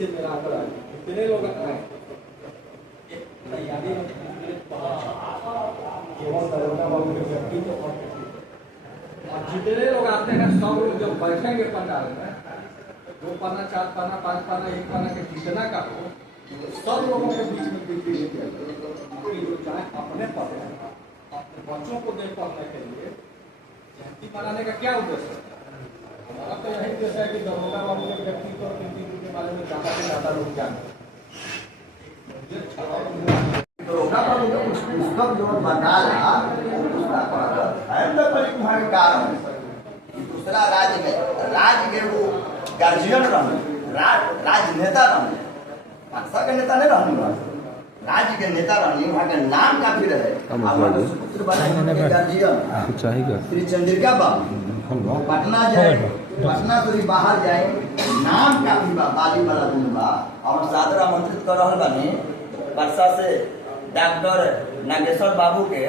से मेरा आंकड़ा है, कितने लोग आए तैयारी में और जितने लोग आते हैं सब लोग जब बैठेंगे पंडाल में 2 पन्ना 4 पन्ना 5 पन्ना 1 पन्ना के जितना का हो सब लोगों के बीच में बिक्री लेके जो चाहे अपने पढ़े अपने बच्चों को दे पढ़ने के लिए जयंती मनाने का क्या उद्देश्य है? हमारा तो यही उद्देश्य है कि दरोगा बाबू के व्यक्तित्व और कृतित्व के बारे में ज़्यादा से ज़्यादा लोग जाने। दरोगा बाबू का कुछ पुस्तक जो बनाला कारण दूसरा राज्य के वो गार्जियन रहने राजनेता रहने भाषा के नेता नहीं रहने राज्य के नेता रहने वहाँ के नाम काफी रहे पुत्र बने गार्जियन श्री चंद्रिका बाबू पटना जाए पटना से बाहर जाए नाम काफी बा बाली वाला दिन बा और सादर आमंत्रित कर रहा बानी वर्षा से डॉक्टर नागेश्वर बाबू के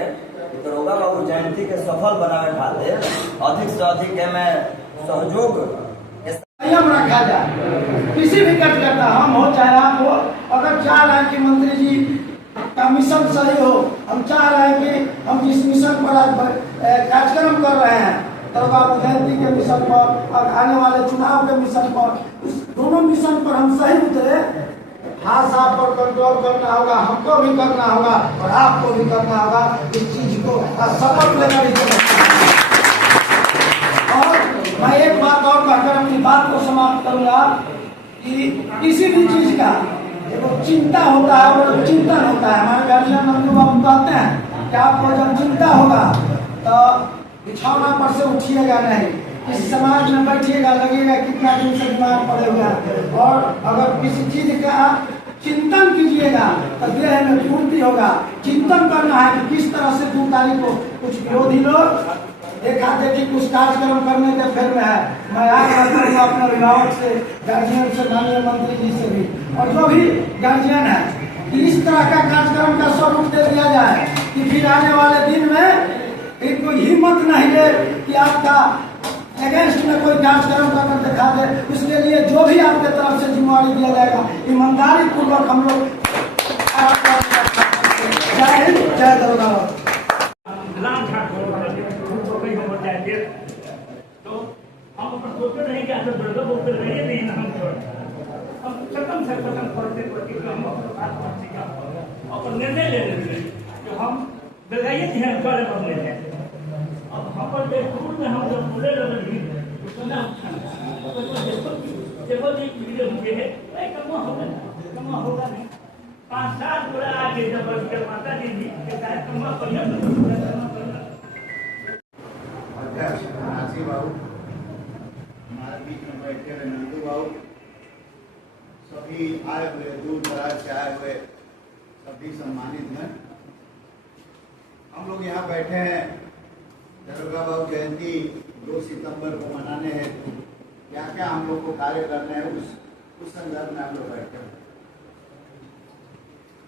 दरोगा बाबू जयंती के सफल बनावे खातिर अधिक से अधिक में सहयोग रखा जाए। किसी भी कार्यकर्ता हम हो चाहे आप हो, अगर चाह रहे हैं कि मंत्री जी का मिशन सही हो, हम चाह रहे हैं कि हम जिस मिशन पर आज कार्यक्रम कर रहे हैं दरोगा बाबू जयंती के मिशन पर और आने वाले चुनाव के मिशन पर, इस दोनों मिशन पर हम सही उतरे। हाँ साहब पर कंट्रोल करना होगा, हमको भी करना होगा और आपको भी करना होगा। इस चीज को शपथ लेकर और मैं एक बात और कहकर अपनी बात को समाप्त करूंगा कि किसी भी चीज का एक चिंता होता है और चिंतन होता है। हमारे गार्जियन नंदू बाबू कहते हैं कि आपको जब चिंता होगा तो बिछौना पर से उठिएगा नहीं, इस समाज में बैठिएगा, लगेगा कितना दिन से बीमार पड़े हुए हैं। और अगर किसी चीज का चिंतन कीजिएगा तो देह में पूर्ति होगा। चिंतन करना है कि किस तरह से 2 तारीख को कुछ विरोधी लोग देखा देखी कुछ कार्यक्रम करने के फेर में है। मैं आग्रह करूँगा अपने अभिभावक से, गार्जियन से, माननीय मंत्री जी से भी और जो भी गार्जियन है कि इस तरह का कार्यक्रम का स्वरूप दे दिया जाए कि फिर आने वाले दिन में कोई हिम्मत नहीं ले कि आपका अगेंस्ट में कोई कार्यक्रम कर दिखा दे। उसके लिए जो भी आपके तरफ से जिम्मेवारी दिया जाएगा ईमानदारी पूर्वक हम लोग जय हिंद जय दरोगा। तो हम सोचते नहीं कि ऐसा दरोगा बोलते रहिए नहीं हम खत्म से खत्म करते और निर्णय ले लेंगे जो हम लगाइए ध्यान करे बनने हैं। अब हम पर स्कूल में हम जब बोले लगे उसमें देखो एक वीडियो मुझे है कमा होगा नहीं 5-7 बोला आगे जब माता जी के कार्यक्रम बाबू हमारे बीच में बैठे हुए नंदू बाबू सभी आए हुए दूर दराज से आए हुए सभी सम्मानित हैं। हम लोग यहाँ बैठे हैं दरोगा बाबू जयंती 2 सितंबर को मनाने हैं। क्या क्या हम लोग को कार्य करने हैं उस संदर्भ में हम लोग बैठे हैं।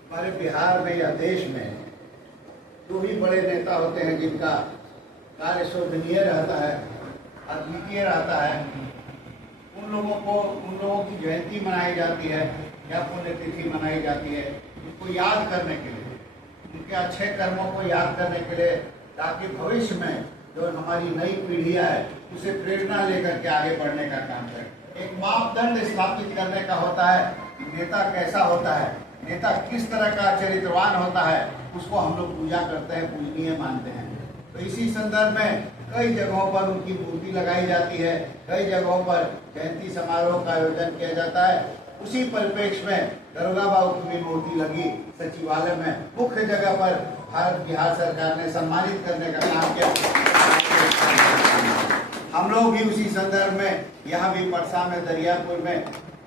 हमारे बिहार में या देश में जो भी बड़े नेता होते हैं जिनका कार्य शोभनीय रहता है, अद्वितीय रहता है, उन लोगों की जयंती मनाई जाती है या पुण्यतिथि मनाई जाती है उनको याद करने के लिए, उनके अच्छे कर्मों को याद करने के लिए, ताकि भविष्य में जो हमारी नई पीढ़ियां है उसे प्रेरणा लेकर के आगे बढ़ने का काम करें। एक मापदंड स्थापित करने का होता है कि नेता कैसा होता है, नेता किस तरह का चरित्रवान होता है, उसको हम लोग पूजा करते हैं, पूजनीय मानते हैं। तो इसी संदर्भ में कई जगहों पर उनकी मूर्ति लगाई जाती है, कई जगहों पर जयंती समारोह का आयोजन किया जाता है। उसी परिप्रेक्ष्य में दरोगा बाबू की भी मूर्ति लगी सचिवालय में मुख्य जगह पर भारत बिहार सरकार ने सम्मानित करने का काम किया। हम लोग भी उसी संदर्भ में यहाँ भी परसा में, दरियापुर में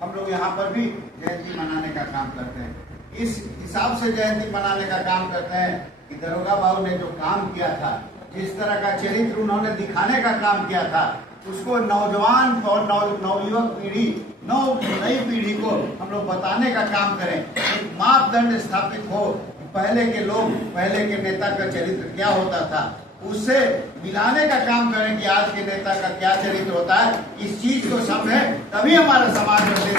हम लोग यहाँ पर भी जयंती मनाने का काम करते हैं। इस हिसाब से जयंती मनाने का काम करते हैं कि दरोगा बाबू ने जो काम किया था, जिस तरह का चरित्र उन्होंने दिखाने का काम किया था, उसको नौजवान और नवयुवक पीढ़ी, नई पीढ़ी को हम लोग बताने का काम करें। एक मापदंड स्थापित हो, पहले के लोग, पहले के नेता का चरित्र क्या होता था, उससे मिलाने का काम करें कि आज के नेता का क्या चरित्र होता है, इस चीज को समझें, तभी हमारा समाज और देश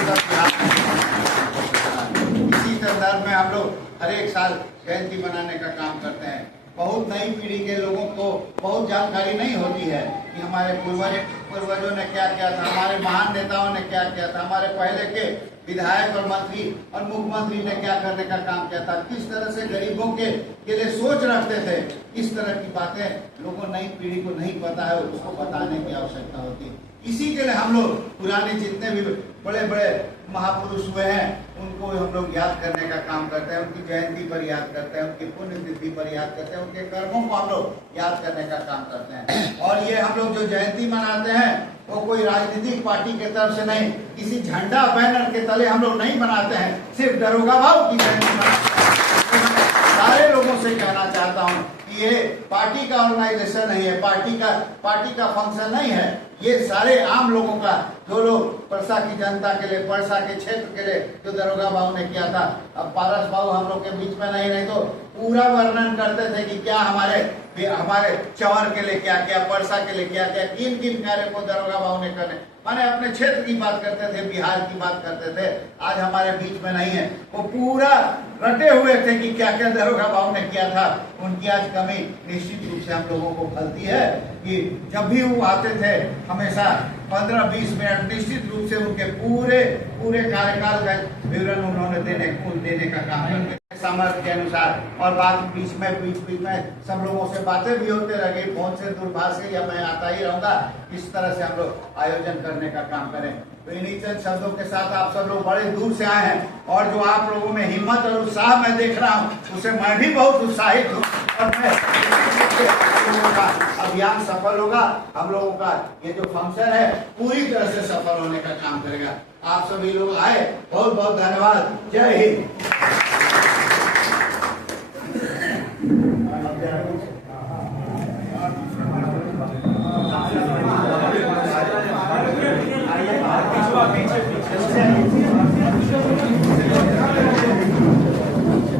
इसी संदर्भ में हम लोग हर एक साल जयंती मनाने का काम करते हैं। बहुत नई पीढ़ी के लोगों को बहुत जानकारी नहीं होती है कि हमारे पूर्वजों ने क्या किया था, हमारे महान नेताओं ने क्या किया था, हमारे पहले के विधायक और मंत्री और मुख्यमंत्री ने क्या करने का काम किया था, किस तरह से गरीबों के लिए सोच रखते थे। इस तरह की बातें लोगों नई पीढ़ी को नहीं पता है, उसको बताने की आवश्यकता होती है। इसी के लिए हम लोग पुराने जितने भी बड़े बड़े महापुरुष हुए हैं उनको हम लोग याद करने का काम करते हैं, उनकी जयंती पर याद करते हैं, उनकी पुण्यतिथि पर याद करते हैं, उनके कर्मों को हम लोग याद करने का काम करते हैं। और ये हम लोग जो जयंती मनाते हैं वो कोई राजनीतिक पार्टी के तरफ से नहीं, किसी झंडा बैनर के तले हम लोग नहीं मनाते हैं, सिर्फ दरोगा भाव की जयंती मनाते हैं। सारे लोगों से कहना चाहता हूँ कि ये पार्टी का ऑर्गेनाइजेशन नहीं है, पार्टी का फंक्शन नहीं है, ये सारे आम लोगों का, जो लोग परसा की जनता के लिए, परसा के क्षेत्र के लिए जो दरोगा बाबू ने किया था। अब पारस बाबू हम लोग के बीच में नहीं तो पूरा वर्णन करते थे कि क्या हमारे चंवर के लिए क्या किया, परसा के लिए क्या किया, किन किन कार्य को दरोगा बाबू ने करने, माने अपने क्षेत्र की बात करते थे, बिहार की बात करते थे। आज हमारे बीच में नहीं है, वो पूरा रटे हुए थे कि क्या क्या दरोगा बाबू ने किया था। उनकी आज कमी निश्चित रूप से हम लोगों को खलती है कि जब भी वो आते थे हमेशा 15-20 मिनट निश्चित रूप से उनके पूरे कार्यकाल का विवरण उन्होंने देने का काम करते सामर्थ्य के अनुसार। और बात बीच में सब लोगों से बातें भी होते रहे, फोन से, दूरभाष से, या मैं आता ही रहूंगा। इस तरह से हम लोग आयोजन करने का काम करें। तो इन्हीं चंद शब्दों के साथ आप सब लोग बड़े दूर से आए हैं और जो आप लोगों में हिम्मत और उत्साह मैं देख रहा हूँ उसे मैं भी बहुत उत्साहित हूँ और मैं लोगों का अभियान सफल होगा। हम लोगों का ये जो फंक्शन है पूरी तरह से सफल होने का काम करेगा। आप सभी लोग आए, बहुत बहुत धन्यवाद। जय हिंद।